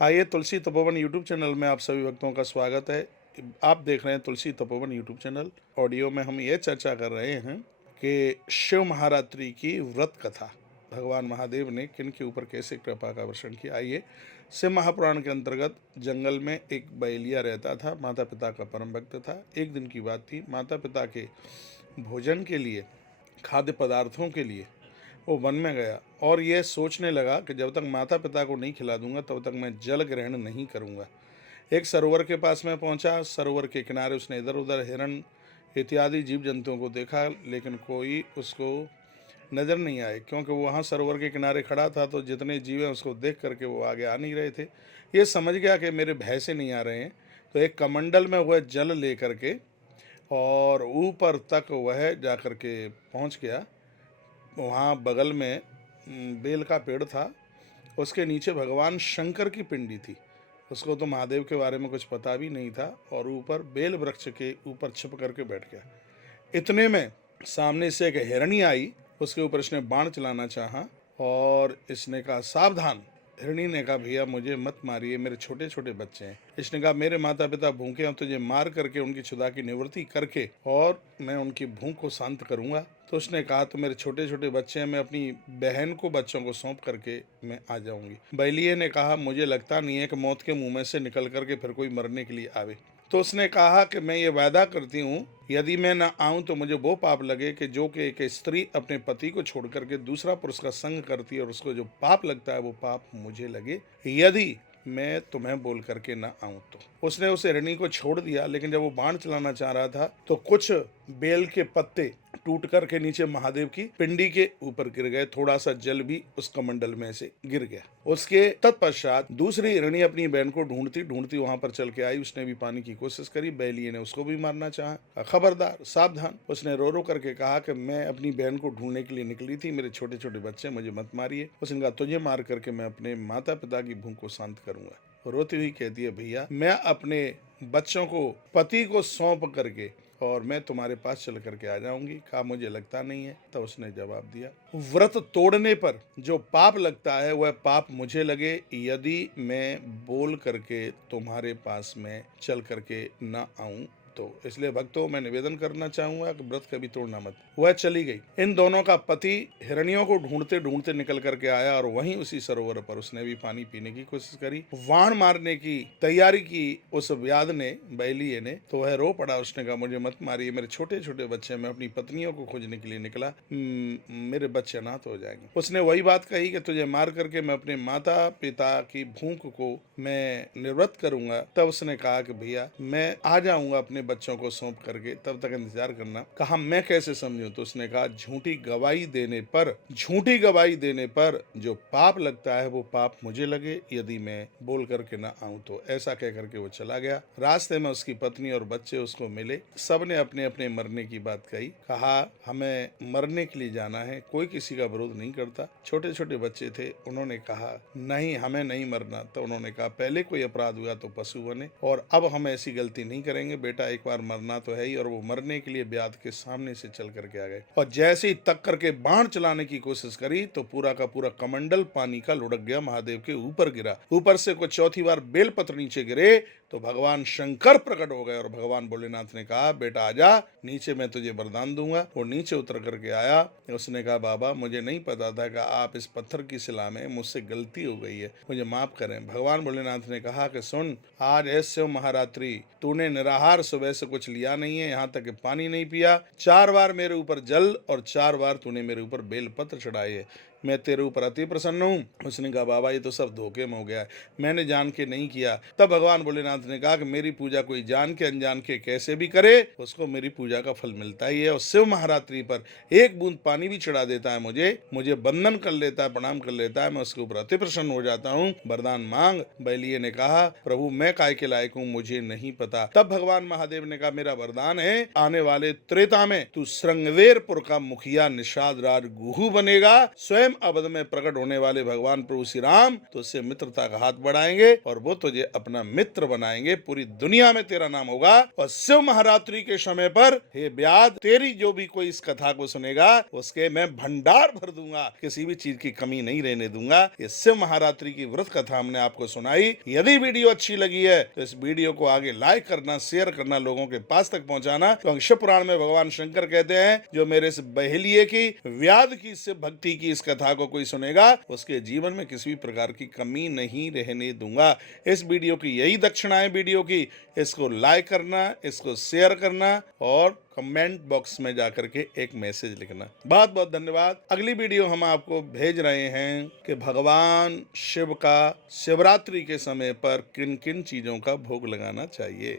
आइए तुलसी Tapovan YouTube channel में आप सभी भक्तों का स्वागत है। आप देख रहे हैं तुलसी तपोवन यूट्यूब चैनल। ऑडियो में हम ये चर्चा कर रहे हैं कि शिव महारात्रि की व्रत कथा, भगवान महादेव ने किन के ऊपर कैसे कृपा का वर्षण किया। आइए, शिव महापुराण के अंतर्गत जंगल में एक बैलिया रहता था, माता पिता का परम भक्त था। एक दिन की बात थी, माता पिता के भोजन के लिए, खाद्य पदार्थों के लिए वो वन में गया और यह सोचने लगा कि जब तक माता पिता को नहीं खिला दूंगा तब तक मैं जल ग्रहण नहीं करूंगा। एक सरोवर के पास में पहुंचा। सरोवर के किनारे उसने इधर उधर हिरण इत्यादि जीव जंतुओं को देखा, लेकिन कोई उसको नज़र नहीं आए, क्योंकि वो वहाँ सरोवर के किनारे खड़ा था। तो जितने जीव हैं उसको देख करके वो आगे आ नहीं रहे थे। ये समझ गया कि मेरे भय से नहीं आ रहे हैं, तो एक कमंडल में वह जल ले करके और ऊपर तक वह जा कर के पहुँच गया। वहाँ बगल में बेल का पेड़ था, उसके नीचे भगवान शंकर की पिंडी थी। उसको तो महादेव के बारे में कुछ पता भी नहीं था और ऊपर बेल वृक्ष के ऊपर छिप करके बैठ गया। इतने में सामने से एक हिरणी आई, उसके ऊपर इसने बाण चलाना चाहा और इसने कहा सावधान। हिरणी ने कहा भैया मुझे मत मारिए, मेरे छोटे छोटे बच्चे हैं। इसने कहा मेरे माता पिता भूखे हैं, तुझे मार करके उनकी क्षुधा की निवृत्ति करके और मैं उनकी भूख को शांत करूंगा। तो उसने कहा तो मेरे छोटे छोटे बच्चे हैं, मैं अपनी बहन को बच्चों को सौंप करके मैं आ जाऊंगी। बैलिए ने कहा मुझे लगता नहीं है कि मौत के मुंह में से निकल करके फिर कोई मरने के लिए आवे। तो उसने कहा कि मैं ये वादा करती हूँ, यदि मैं न आऊं तो मुझे वो पाप लगे कि जो कि एक स्त्री अपने पति को छोड़ करके दूसरा पुरुष का संग करती है और उसको जो पाप लगता है वो पाप मुझे लगे, यदि मैं तुम्हें बोल करके ना आऊं तो। उसने उस हिरणी को छोड़ दिया, लेकिन जब वो बाण चलाना चाह रहा था तो कुछ बेल के पत्ते टूट करके नीचे महादेव की पिंडी के ऊपर गिर गए। थोड़ा सा जल भी उस कमंडल में से गिर गया। उसके तत्पश्चात दूसरी हिरणी अपनी बहन को ढूंढती ढूंढती वहां पर चल के आई। उसने भी पानी की कोशिश करी, बैलिए ने उसको भी मारना चाहा। खबरदार, सावधान। उसने रो रो करके कहा कि मैं अपनी बहन को ढूंढने के लिए निकली थी, मेरे छोटे छोटे बच्चे, मुझे मत मारिए। उसने कहा तुझे मार करके मैं अपने माता पिता की भूख को शांत करूंगा। रोती हुई कहती है भैया मैं अपने बच्चों को पति को सौंप करके और मैं तुम्हारे पास चल करके आ जाऊंगी। कहा मुझे लगता नहीं है। तो उसने जवाब दिया व्रत तोड़ने पर जो पाप लगता है वह पाप मुझे लगे, यदि मैं बोल करके तुम्हारे पास में चल करके ना आऊं तो। इसलिए भक्तों मैं निवेदन करना चाहूंगा कि व्रत कभी तोड़ना मत। वह चली गई। इन दोनों का पति हिरणियों को ढूंढते ढूंढते निकल करके आया और वहीं उसी सरोवर पर उसने भी पानी पीने की कोशिश करी, वाण मारने की तैयारी की उस व्याध ने, बैलिए ने। तो वह रो पड़ा। उसने कहा मुझे मत मारिए, मेरे छोटे छोटे बच्चे, मैं अपनी पत्नियों को खोजने के लिए निकला, मेरे बच्चे अनाथ हो जाएंगे। उसने वही बात कही कि तुझे मार करके मैं अपने माता पिता की भूख को मैं निवृत्त करूंगा। तब उसने कहा कि भैया मैं आ जाऊंगा अपने बच्चों को सौंप करके, तब तक इंतजार करना। कहा मैं कैसे समझूं। तो उसने कहा झूठी गवाही देने पर जो पाप लगता है वो पाप मुझे लगे, यदि मैं बोल करके ना आऊं तो। ऐसा कह करके वो चला गया। रास्ते में उसकी पत्नी और बच्चे उसको मिले। सबने अपने अपने मरने की बात कही। कहा हमें मरने के लिए जाना है, कोई किसी का विरोध नहीं करता। छोटे छोटे बच्चे थे, उन्होंने कहा नहीं हमें नहीं मरना। तो उन्होंने कहा पहले कोई अपराध हुआ तो पशु बने और अब हम ऐसी गलती नहीं करेंगे बेटा, एक बार मरना तो है ही। और वो मरने के लिए व्याध के सामने से चल करके आ गए और जैसे ही तक करके बाण चलाने की कोशिश करी तो पूरा का पूरा कमंडल पानी का लुढ़क गया, महादेव के ऊपर गिरा। ऊपर से कुछ चौथी बार बेलपत्र नीचे गिरे तो भगवान शंकर प्रकट हो गए और भगवान भोलेनाथ ने कहा बेटा आजा, नीचे मैं तुझे वरदान दूंगा। वो नीचे उतर करके आया। उसने कहा बाबा मुझे नहीं पता था कि आप इस पत्थर की शिला में, मुझसे गलती हो गई है, मुझे माफ करें। भगवान भोलेनाथ ने कहा कि सुन, आज है शिव महारात्रि, तूने निराहार सुबह से कुछ लिया नहीं है, यहाँ तक कि पानी नहीं पिया, 4 बार मेरे ऊपर जल और 4 बार तूने मेरे ऊपर बेलपत्र चढ़ाए है, मैं तेरे ऊपर अति प्रसन्न हूँ। उसने कहा बाबा ये तो सब धोखे में हो गया है, मैंने जान के नहीं किया। तब भगवान भोलेनाथ ने कहा कि मेरी पूजा कोई जान के अनजान के कैसे भी करे उसको मेरी पूजा का फल मिलता ही है। और शिव महारात्रि पर एक बूंद पानी भी चढ़ा देता है मुझे वंदन कर लेता है, प्रणाम कर लेता है, मैं उसके ऊपर अति प्रसन्न हो जाता हूँ। वरदान मांग। बैलिए ने कहा प्रभु मैं काय के लायक हूँ, मुझे नहीं पता। तब भगवान महादेव ने कहा मेरा वरदान है, आने वाले त्रेता में तू श्रृंगवेरपुर का मुखिया निषाद राज गुहू बनेगा। स्वयं अवध में प्रकट होने वाले भगवान प्रभु श्री राम तो उससे मित्रता का हाथ बढ़ाएंगे और वो तुझे अपना मित्र बनाएंगे। जाएंगे, पूरी दुनिया में तेरा नाम होगा। और शिव महारात्रि के समय पर हे ब्याद, तेरी जो भी कोई इस कथा को सुनेगा उसके मैं भंडार भर दूंगा, किसी भी चीज की कमी नहीं रहने दूंगा। ये शिव महारात्रि की व्रत कथा हमने आपको सुनाई। यदि वीडियो अच्छी लगी है तो इस वीडियो को आगे लाइक करना, शेयर करना, लोगों के पास तक पहुंचाना। तो शिव पुराण में भगवान शंकर कहते हैं, जो मेरे इस बहेलिये की, व्याध की, शिव भक्ति की इस कथा को कोई सुनेगा उसके जीवन में किसी भी प्रकार की कमी नहीं रहने दूंगा। इस वीडियो की यही दक्षिणा है वीडियो की। इसको लाइक करना, इसको शेयर करना और कमेंट बॉक्स में जाकर के एक मैसेज लिखना। बहुत बहुत धन्यवाद। अगली वीडियो हम आपको भेज रहे हैं कि भगवान शिव का शिवरात्रि के समय पर किन किन चीजों का भोग लगाना चाहिए।